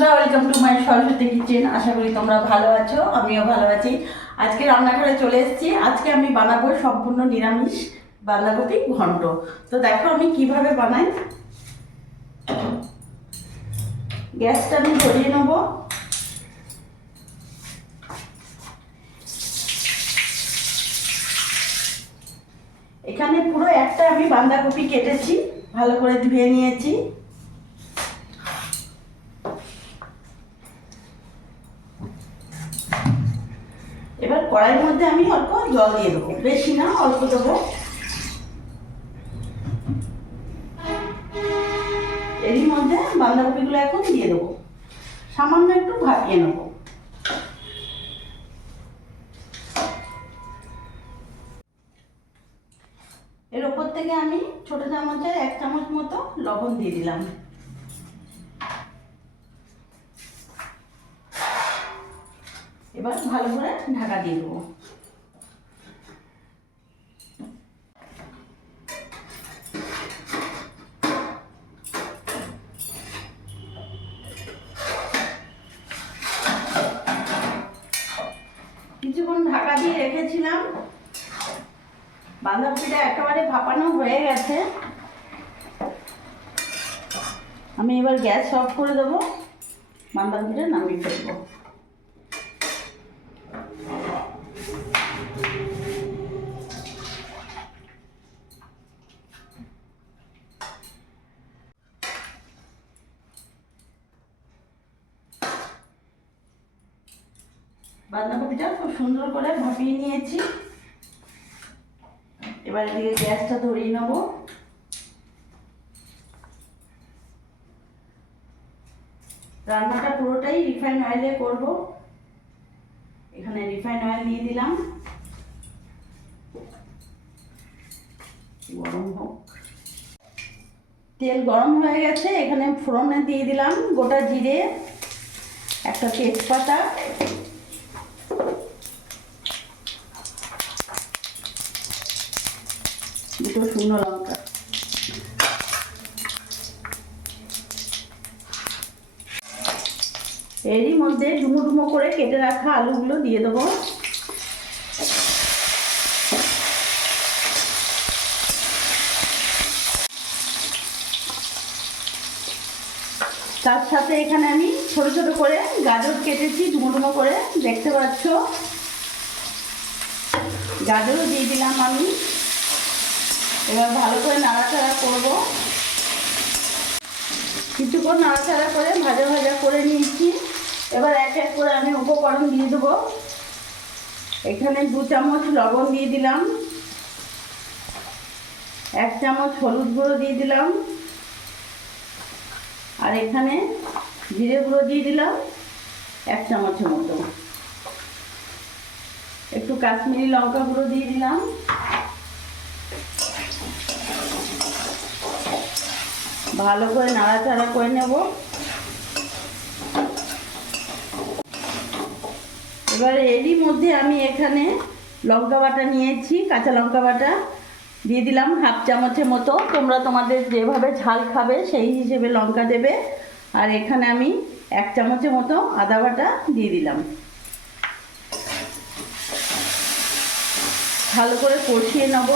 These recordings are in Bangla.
বন্ধুরা, welcome to my Saraswati kitchen. আশা করি তোমরা ভালো আছো, আমিও ভালো আছি। আজকে রান্নাঘরে চলে এসেছি। আজকে আমি বানাবো সম্পূর্ণ নিরামিষ বাঁধাকপি ঘন্ট। তো দেখো আমি কিভাবে বানাই। গ্যাসটা আমি ধরিয়ে নেবো। এখানে পুরো একটা আমি বাঁধাকপি কেটেছি, ভালো করে ধুয়ে নিয়েছি। এবার কড়াইয়ের মধ্যে আমি অল্প জল দিয়ে দেবো, বেশি না, অল্প দেবো। এরই মধ্যে বাঁধাকপিগুলো এখন দিয়ে দেবো, সামান্য একটু ভাপিয়ে নেবো। এর ওপর থেকে আমি ছোট চামচের 1 চামচ মতো লবণ দিয়ে দিলাম। এবার ভালো করে ঢাকা দিয়ে দেবো। কিছুক্ষণ ঢাকা দিয়ে রেখেছিলাম, বাঁধাকপিটা একেবারে ভাপানো হয়ে গেছে। আমি এবার গ্যাস অফ করে দেবো, বাঁধাকপিটা নামিয়ে ফেলবো। বাঁধাকপিটা খুব সুন্দর করে ভাপিয়ে নিয়েছি। এবার এদিকে গ্যাসটা ধরিয়ে নেবো। রান্নাটা পুরোটাই রিফাইন অয়েলে করব। এখানে রিফাইন অয়েল দিয়ে দিলাম, গরম হোক। তেল গরম হয়ে গেছে, এখানে ফোড়নে দিয়ে দিলাম গোটা জিরে, একটা তেজপাতা, দুটো শুকনো লঙ্কা। এরই মধ্যে ডুমো ডুমো করে কেটে রাখা আলুগুলো দিয়ে দেবো। তার সাথে এখানে আমি ছোট ছোট করে গাজর কেটেছি, ডুমো ডুমো করে, দেখতে পাচ্ছ। গাজরও দিয়ে দিলাম আমি। এবার ভালো করে নাড়াচাড়া করব। কিছুক্ষণ নাড়াচাড়া করে ভাজা ভাজা করে নিয়েছি। এবার এক এক করে আমি উপকরণ দিয়ে দেবো। এখানে 2 চামচ লবণ দিয়ে দিলাম, 1 চামচ হলুদ গুঁড়ো দিয়ে দিলাম, আর এখানে জিরে গুঁড়ো দিয়ে দিলাম 1 চামচের মতো। একটু কাশ্মীরি লঙ্কা গুঁড়ো দিয়ে দিলাম। ভালো করে নাড়াচাড়া করে নেব। এবার এরই মধ্যে আমি এখানে লঙ্কা বাটা নিয়েছি, কাঁচা লঙ্কা বাটা দিয়ে দিলাম 1/2 চামচের মতো। তোমরা তোমাদের যেভাবে ঝাল খাবে সেই হিসেবে লঙ্কা দেবে। আর এখানে আমি 1 চামচের মতো আদা বাটা দিয়ে দিলাম। ভালো করে কষিয়ে নেব।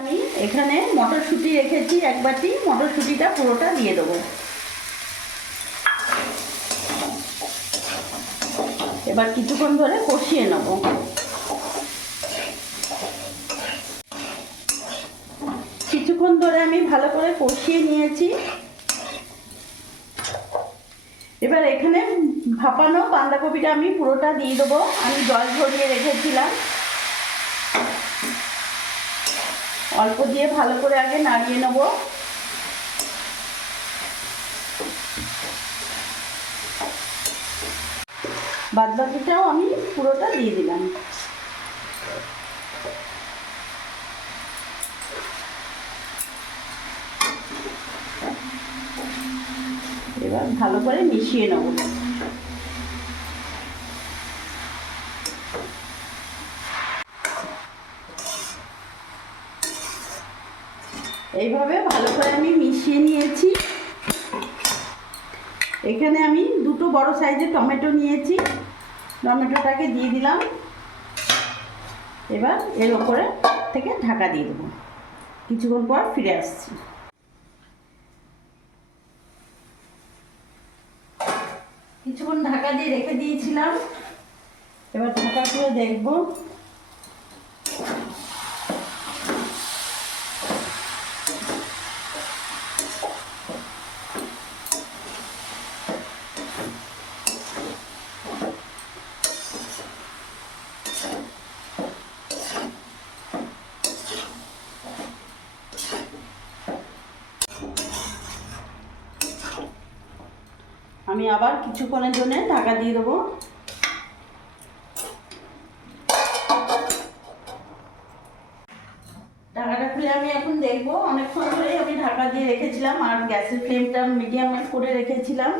আমি এখানে মটরশুঁটি রেখেছি 1 বাটি, মটরশুঁটিটা পুরোটা দিয়ে দেবো। এবার কিছুক্ষণ ধরে কষিয়ে নেব। কিছুক্ষণ ধরে আমি ভালো করে কষিয়ে নিয়েছি। এবার এখানে ভাপানো বাঁধাকপিটা আমি পুরোটা দিয়ে দেবো। আমি জল ঝরিয়ে রেখেছিলাম, অল্প দিয়ে ভালো করে আগে নাড়িয়ে নেব। বাদবাকিটাও আমি পুরোটা দিয়ে দিলাম। এবার ভালো করে মিশিয়ে নেব। এইভাবে ভালো করে আমি মিশিয়ে নিয়েছি। এখানে আমি দুটো বড় সাইজের টমেটো নিয়েছি, টমেটোটাকে দিয়ে দিলাম। এবার এর ওপরে থেকে ঢাকা দিয়ে দেবো, কিছুক্ষণ পর ফিরে আসছি। কিছুক্ষণ ঢাকা দিয়ে রেখে দিয়েছিলাম, এবার ঢাকা খুলে দেখবো। আমি আবার কিছুক্ষণের জন্য ঢাকা দিয়ে দেবো। ঢাকাটা খুলে আমি এখন দেখবো। অনেকক্ষণ ধরেই আমি ঢাকা দিয়ে রেখেছিলাম আর গ্যাসের ফ্লেমটা মিডিয়ামে করে রেখেছিলাম।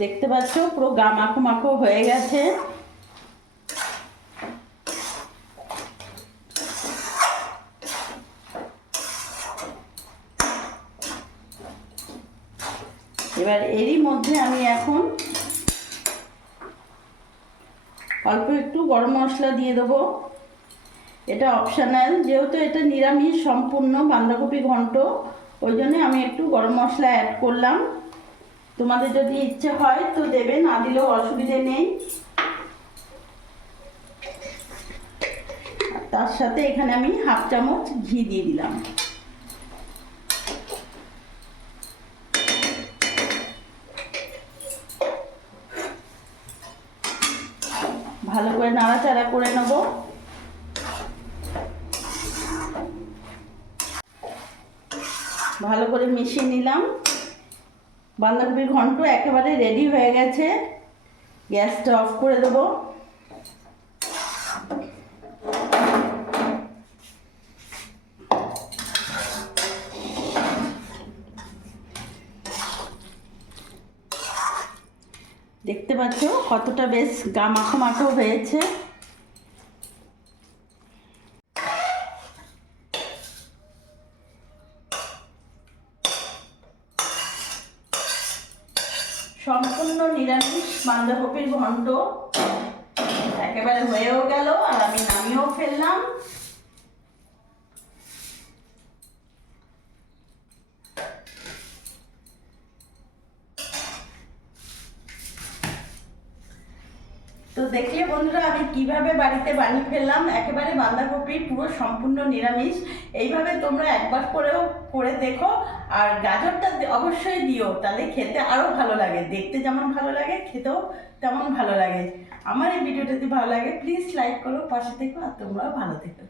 দেখতে পাচ্ছ পুরো গা মাখো মাখো হয়ে গেছে। এবার এরই মধ্যে আমি এখন অল্প একটু গরম মশলা দিয়ে দেবো। এটা অপশনাল, যেহেতু এটা নিরামিষ সম্পূর্ণ বাঁধাকপি ঘন্ট, ওই জন্য আমি একটু গরম মশলা অ্যাড করলাম। তোমাদের যদি ইচ্ছে হয় তো দেবে, না দিলেও অসুবিধে নেই। তার সাথে এখানে আমি হাফ চামচ ঘি দিয়ে দিলাম। ভালো করে নাড়াচাড়া করে নেব। ভালো করে মিশিয়ে নিলাম। বাঁধাকপির ঘন্ট একেবারে রেডি হয়ে গেছে। গ্যাসটা অফ করে দেব। দেখতে পাচ্ছ কতটা বেশ গা মাখো মাখো হয়েছে। সম্পূর্ণ নিরামিষ বাঁধাকপির ঘন্ট একেবারে হয়েও গেল, আর আমি নামিয়েও ফেললাম। তো দেখলে বন্ধুরা আমি কিভাবে বাড়িতে বানিয়ে ফেললাম একেবারে বাঁধাকপি পুরো সম্পূর্ণ নিরামিষ। এইভাবে তোমরা একবার করেও করে দেখো, আর গাজরটা অবশ্যই দিও, তাহলে খেতে আরও ভালো লাগে। দেখতে যেমন ভালো লাগে, খেতেও তেমন ভালো লাগে। আমার এই ভিডিওটা যদি ভালো লাগে প্লিজ লাইক করো, পাশে থেকো, আর তোমরাও ভালো থেকো।